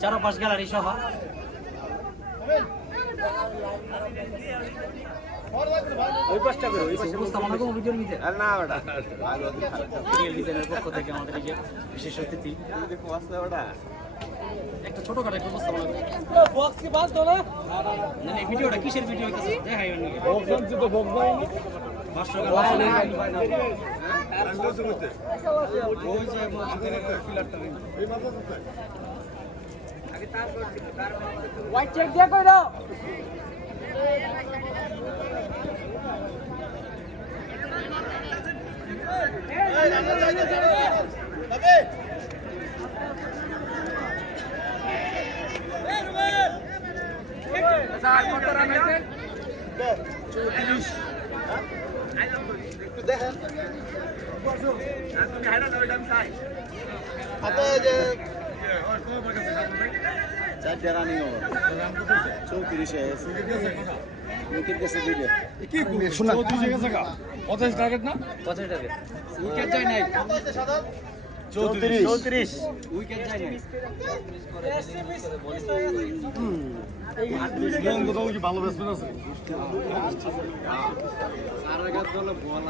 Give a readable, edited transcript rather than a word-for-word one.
চারপাশ গ্যালারি সহ ওই পাশটা করে ওই পাশে উপস্থাপনা করবো ভিডিওর ভিতরে আর না ওটা রিয়েল ডিজাইনের পক্ষ থেকে আমাদের এই যে বিশেষ অতিথি দেখো আসলে ওটা একটা ছোটখাটো একটা উপস্থাপনা করবো। বক্স কি বাস দো না না না, এই ভিডিওটা কিসের ভিডিও হইতেছে দেখাই নাকি বক্স আনছি তো বক্স ভাই 500 টাকা ওই যে পিলারটা এই মাথা হোয়াইট চেক দিয়ে কই দাও চারটা রানিং ওভার 34 উইকেট গেছে দুইটা কি শোনা 34 গেছে কা 50 টার্গেট না 50 টাকা উইকেট যায় নাই 34 উইকেট যায় না ভালো ব্যাটসম্যান আছে আর আগে তো বল